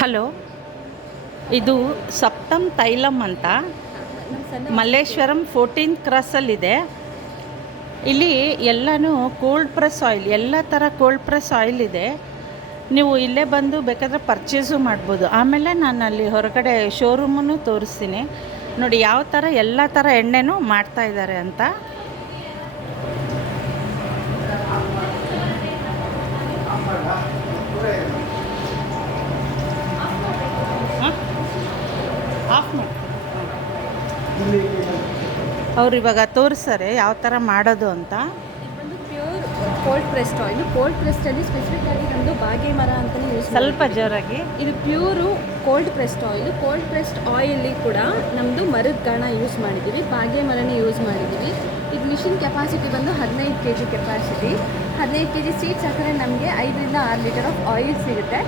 Hello, ಇದು ಸಪ್ತಮ್ ತೈಲಮ್ ಅಂತ Malleshwaram 14th ಕ್ರಾಸಲ್ಲಿದೆ. ಇಲ್ಲಿ ಎಲ್ಲನೂ ಕೋಲ್ಡ್ ಪ್ರೆಸ್ ಆಯಿಲ್, ಎಲ್ಲ ಥರ ಕೋಲ್ಡ್ ಪ್ರೆಸ್ ಆಯಿಲ್ ಇದೆ. ನೀವು ಇಲ್ಲೇ ಬಂದು ಬೇಕಾದರೆ ಪರ್ಚೇಸು ಮಾಡ್ಬೋದು. ಆಮೇಲೆ ನಾನು ಅಲ್ಲಿ ಹೊರಗಡೆ ಶೋರೂಮನ್ನು ತೋರಿಸ್ತೀನಿ. ನೋಡಿ ಯಾವ ಥರ ಎಲ್ಲ ಥರ ಎಣ್ಣೆನೂ ಮಾಡ್ತಾಯಿದ್ದಾರೆ ಅಂತ. ಆಫ್ ಮಾಡ್ತೀನಿ. ಅವ್ರು ಇವಾಗ ತೋರಿಸ್ತಾರೆ ಯಾವ ಥರ ಮಾಡೋದು ಅಂತ. ಇದು ಬಂದು pure cold pressed oil. Cold ಪ್ರೆಸ್ಡಲ್ಲಿ ಸ್ಪೆಸಿಫಿಕ್ ಆಗಿ ನಮ್ಮದು ಬಾಗೆ ಮರ ಅಂತಲೇ ಯೂಸ್. ಸ್ವಲ್ಪ ಜೋರಾಗಿ. ಇದು pure cold pressed oil. Cold pressed ಆಯಿಲಿ ಕೂಡ ನಮ್ಮದು ಮರದ ಗಾಣ ಯೂಸ್ ಮಾಡಿದ್ದೀವಿ, ಬಾಗೆ ಮರನೇ ಯೂಸ್ ಮಾಡಿದ್ದೀವಿ. ಇದು ಮಿಷಿನ್ ಕೆಪಾಸಿಟಿ ಬಂದು 15 kg ಕೆಪಾಸಿಟಿ. 15 kg ಸೀಡ್ಸ್ ಹಾಕಿದ್ರೆ ನಮಗೆ 5 ರಿಂದ 6 ಲೀಟರ್ ಆಫ್ ಆಯಿಲ್ ಸಿಗುತ್ತೆ.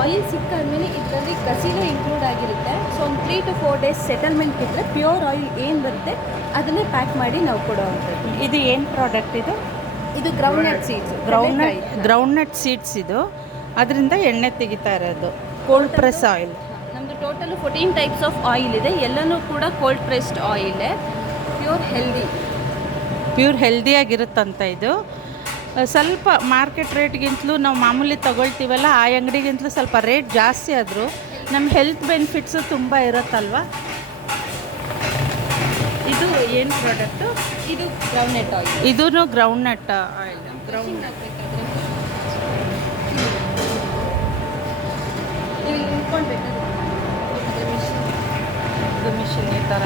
ಆಯಿಲ್ ಸಿಕ್ಕಾದ್ಮೇಲೆ ಇದರಲ್ಲಿ ಕಸಿನೂ ಇನ್ಕ್ಲೂಡ್ ಆಗಿರುತ್ತೆ. ಸೊ ಒಂದು 3 to 4 days ಸೆಟಲ್ಮೆಂಟ್ ಇದ್ದರೆ ಪ್ಯೂರ್ ಆಯಿಲ್ ಏನು ಬರುತ್ತೆ ಅದನ್ನೇ ಪ್ಯಾಕ್ ಮಾಡಿ ನಾವು ಕೊಡೋವಂಥದ್ದು. ಇದು ಏನು ಪ್ರಾಡಕ್ಟ್ ಇದು? ಇದು ಗ್ರೌಂಡ್ನಟ್ ಸೀಡ್ಸ್. ಗ್ರೌಂಡ್ನಟ್ ಸೀಡ್ಸ್ ಇದು. ಅದರಿಂದ ಎಣ್ಣೆ ತೆಗಿತಾ ಇರೋದು ಕೋಲ್ಡ್ ಪ್ರೆಸ್ ಆಯಿಲ್. ನಮ್ಮದು ಟೋಟಲು 14 ಟೈಪ್ಸ್ ಆಫ್ ಆಯಿಲ್ ಇದೆ. ಎಲ್ಲನೂ ಕೂಡ ಕೋಲ್ಡ್ ಪ್ರೆಸ್ಡ್ ಆಯಿಲೇ. ಪ್ಯೂರ್ ಹೆಲ್ದಿಯಾಗಿರುತ್ತಂತ ಇದು. ಸ್ವಲ್ಪ ಮಾರ್ಕೆಟ್ ರೇಟ್ಗಿಂತಲೂ ನಾವು ಮಾಮೂಲಿ ತೊಗೊಳ್ತೀವಲ್ಲ ಆ ಅಂಗಡಿಗಿಂತಲೂ ಸ್ವಲ್ಪ ರೇಟ್ ಜಾಸ್ತಿ ಆದರೂ ನಮ್ಮ ಹೆಲ್ತ್ ಬೆನಿಫಿಟ್ಸು ತುಂಬ ಇರುತ್ತಲ್ವ. ಇದು ಏನು ಪ್ರಾಡಕ್ಟು? ಇದು ಗ್ರೌಂಡ್ನಟ್ ಆಯಿಲ್. ಇದೂ ಗ್ರೌಂಡ್ನಟ್ ಆಯಿಲ್. ಗ್ರೌಂಡ್ನಟ್ ಇದು ಮಿಷಿನ್ ಈ ಥರ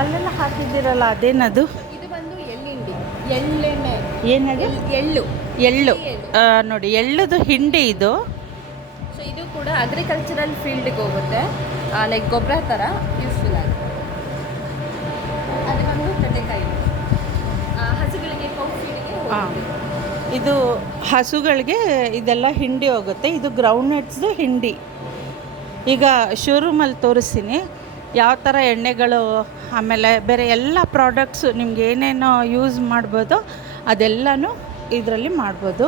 ಅಲ್ಲೆಲ್ಲ ಹಾಕಿದ್ದೀರಲ್ಲ ಅದೇನದು? ಇದು ಬಂದು ಎಳ್ಳಿಂಡಿ, ಎಳ್ಳೆಣ್ಣೆ. ಏನದು? ಎಳ್ಳು. ನೋಡಿ ಎಳ್ಳದು ಹಿಂಡಿ ಇದು. ಸೊ ಇದು ಕೂಡ ಅಗ್ರಿಕಲ್ಚರಲ್ ಫೀಲ್ಡ್ಗೆ ಹೋಗುತ್ತೆ, ಲೈಕ್ ಗೊಬ್ಬರ ಥರ ಯೂಸ್ಫುಲ್ ಆಗುತ್ತೆ. ಅದು ಬಂದು ಕಡಲೆಕಾಯಿ ಹಸುಗಳಿಗೆ ಫೀಡ್ಗೆ. ಇದು ಹಸುಗಳಿಗೆ ಇದೆಲ್ಲ ಹಿಂಡಿ ಹೋಗುತ್ತೆ. ಇದು ಗ್ರೌಂಡ್ನಟ್ಸ್ದು ಹಿಂಡಿ. ಈಗ ಶೋರೂಮಲ್ಲಿ ತೋರಿಸ್ತೀನಿ ಯಾವ ಥರ ಎಣ್ಣೆಗಳು, ಆಮೇಲೆ ಬೇರೆ ಎಲ್ಲ ಪ್ರಾಡಕ್ಟ್ಸು ನಿಮ್ಗೆ ಏನೇನೋ ಯೂಸ್ ಮಾಡ್ಬೋದು ಅದೆಲ್ಲನೂ ಇದರಲ್ಲಿ ಮಾಡ್ಬೋದು.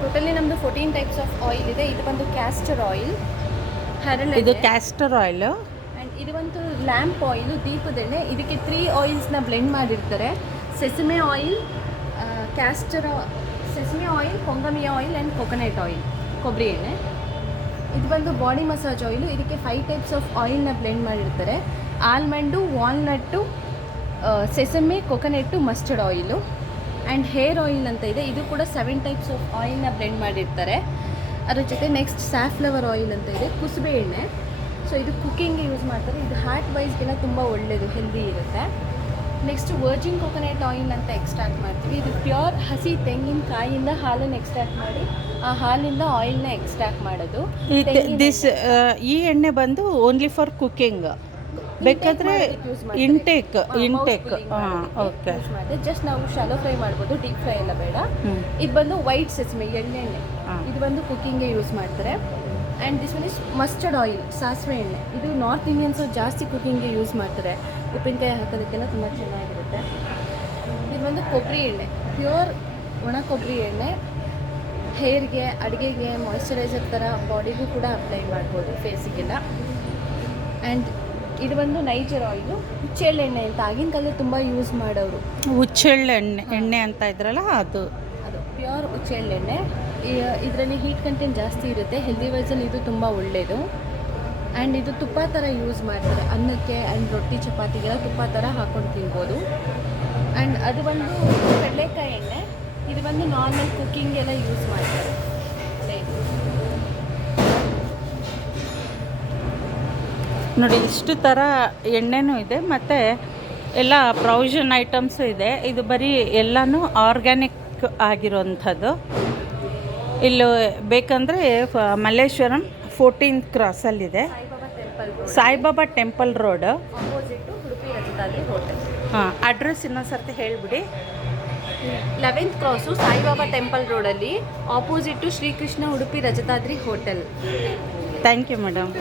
ಟೋಟಲಿ ನಮ್ಮದು 14 ಟೈಪ್ಸ್ ಆಫ್ ಆಯಿಲ್ ಇದೆ. ಇದು ಬಂದು ಕ್ಯಾಸ್ಟರ್ ಆಯಿಲ್, ಇದು ಕ್ಯಾಸ್ಟರ್ ಆಯಿಲು. ಆ್ಯಂಡ್ ಇದು ಬಂದು ಲ್ಯಾಂಪ್ ಆಯಿಲು, ದೀಪದೆಣ್ಣೆ. ಇದಕ್ಕೆ 3 ಆಯಿಲ್ಸ್ನ ಬ್ಲೆಂಡ್ ಮಾಡಿರ್ತಾರೆ: sesame oil, sesame oil, pongamia oil and coconut oil, ಕೊಬ್ಬರಿ ಎಣ್ಣೆ. ಇದು ಬಂದು ಬಾಡಿ ಮಸಾಜ್ ಆಯಿಲು. ಇದಕ್ಕೆ 5 ಟೈಪ್ಸ್ ಆಫ್ ಆಯಿಲ್ನ ಬ್ಲೆಂಡ್ ಮಾಡಿರ್ತಾರೆ: almond, walnut, sesame, coconut, mustard oil. And hair oil ಅಂತ ಇದೆ. ಇದು ಕೂಡ 7 ಟೈಪ್ಸ್ ಆಫ್ ಆಯಿಲ್ನ ಬ್ಲೆಂಡ್ ಮಾಡಿರ್ತಾರೆ. ಅದ್ರ ಜೊತೆ ನೆಕ್ಸ್ಟ್ ಸ್ಯಾಫ್ಲವರ್ ಆಯಿಲ್ ಅಂತ ಇದೆ, ಕುಸುಬೆ ಎಣ್ಣೆ. ಸೊ ಇದು ಕುಕ್ಕಿಂಗ್ಗೆ ಯೂಸ್ ಮಾಡ್ತಾರೆ. ಇದು ಹಾರ್ಟ್ ವೈಸ್ಗೆಲ್ಲ ತುಂಬ ಒಳ್ಳೆಯದು, ಹೆಲ್ದಿ ಇರುತ್ತೆ. ನೆಕ್ಸ್ಟ್ ವರ್ಜಿನ್ ಕೊಕೊನಟ್ ಆಯಿಲ್ ಅಂತ ಎಕ್ಸ್ಟ್ರಾಕ್ಟ್ ಮಾಡ್ತೀವಿ. ಇದು ಪ್ಯೂರ್ ಹಸಿ ತೆಂಗಿನಕಾಯಿಯಿಂದ ಹಾಲನ್ನು ಎಕ್ಸ್ಟ್ರಾಕ್ಟ್ ಮಾಡಿ ಆ ಹಾಲಿಂದ ಆಯಿಲ್ನ ಎಕ್ಸ್ಟ್ರಾಕ್ಟ್ ಮಾಡೋದು. ಈ ಎಣ್ಣೆ ಬಂದು ಓನ್ಲಿ ಫಾರ್ ಕುಕ್ಕಿಂಗ್, ಬೇಕಾದರೆ ಇಂಟೇಕ್. ಓಕೆ, ಜಸ್ಟ್ ನಾವು ಶಾಲೋ ಫ್ರೈ ಮಾಡ್ಬೋದು, ಡೀಪ್ ಫ್ರೈ ಎಲ್ಲ ಬೇಡ. ಇದು ಬಂದು ವೈಟ್ ಸೆಸಮೆ ಎಣ್ಣೆಣ್ಣೆ. ಇದು ಬಂದು ಕುಕ್ಕಿಂಗ್ಗೆ ಯೂಸ್ ಮಾಡ್ತಾರೆ. And this one is mustard oil, ಸಾಸಿವೆ ಎಣ್ಣೆ. ಇದು ನಾರ್ತ್ ಇಂಡಿಯನ್ಸು ಜಾಸ್ತಿ ಕುಕ್ಕಿಂಗ್ಗೆ ಯೂಸ್ ಮಾಡ್ತಾರೆ, ಉಪ್ಪಿನಕಾಯಿ ಹಾಕೋದಕ್ಕೆಲ್ಲ ತುಂಬ ಚೆನ್ನಾಗಿರುತ್ತೆ. ಇದು ಬಂದು ಕೊಬ್ಬರಿ ಎಣ್ಣೆ, ಪ್ಯೂರ್ ಒಣ ಕೊಬ್ಬರಿ ಎಣ್ಣೆ. ಹೇರ್ಗೆ, ಅಡುಗೆಗೆ ಮಾಯ್ಶ್ಚರೈಸರ್ ಥರ ಬಾಡಿಗೂ ಕೂಡ ಅಪ್ಲೈ ಮಾಡ್ಬೋದು, ಫೇಸಿಗೆಲ್ಲ. ಆ್ಯಂಡ್ ಇದು ಬಂದು ನೈಜರ್ ಆಯಿಲು, ಹುಚ್ಚೆಳ್ಳೆಣ್ಣೆ ಅಂತ ಆಗಿನ ಕಾಲದಲ್ಲಿ ತುಂಬ ಯೂಸ್ ಮಾಡೋರು. ಎಣ್ಣೆ ಅಂತ ಇದ್ರಲ್ಲ ಅದು ಪ್ಯೂರ್ ಹುಚ್ಚೆಳ್ಳೆಣ್ಣೆ. ಇದರಲ್ಲಿ ಹೀಟ್ ಕಂಟೆಂಟ್ ಜಾಸ್ತಿ ಇರುತ್ತೆ, ಹೆಲ್ದಿ ವೈಸಲ್ಲಿ ಇದು ತುಂಬ ಒಳ್ಳೆಯದು. ಆ್ಯಂಡ್ ಇದು ತುಪ್ಪ ಥರ ಯೂಸ್ ಮಾಡ್ತಾರೆ, ಅನ್ನಕ್ಕೆ ಆ್ಯಂಡ್ ರೊಟ್ಟಿ ಚಪಾತಿಗೆಲ್ಲ ತುಪ್ಪ ಥರ ಹಾಕ್ಕೊಂಡು ತಿನ್ಬೋದು. ಆ್ಯಂಡ್ ಅದು ಬಂದು ಕಡಲೆಕಾಯಿ ಎಣ್ಣೆ. ಇದು ಬಂದು ನಾರ್ಮಲ್ ಕುಕ್ಕಿಂಗೆಲ್ಲ ಯೂಸ್ ಮಾಡ್ತಾರೆ. ನೋಡಿ ಇಷ್ಟು ಥರ ಎಣ್ಣೆನೂ ಇದೆ, ಮತ್ತು ಎಲ್ಲ ಪ್ರೊವಿಷನ್ ಐಟಮ್ಸು ಇದೆ. ಇದು ಬರೀ ಎಲ್ಲನೂ ಆರ್ಗ್ಯಾನಿಕ್ ಆಗಿರೋವಂಥದ್ದು. ಇಲ್ಲಿ ಬೇಕಂದರೆ ಮಲ್ಲೇಶ್ವರಂ 14th ಕ್ರಾಸಲ್ಲಿದೆ, Saibaba temple road, Udupi Rajatadri hotel. Address ಇನ್ನೊಂದು ಸರ್ತಿ ಹೇಳಿಬಿಡಿ. 11th ಕ್ರಾಸು ಸಾಯಿಬಾಬಾ ಟೆಂಪಲ್ ರೋಡಲ್ಲಿ, opposite Srikrishna Udupi Rajatadri hotel. Thank you madam.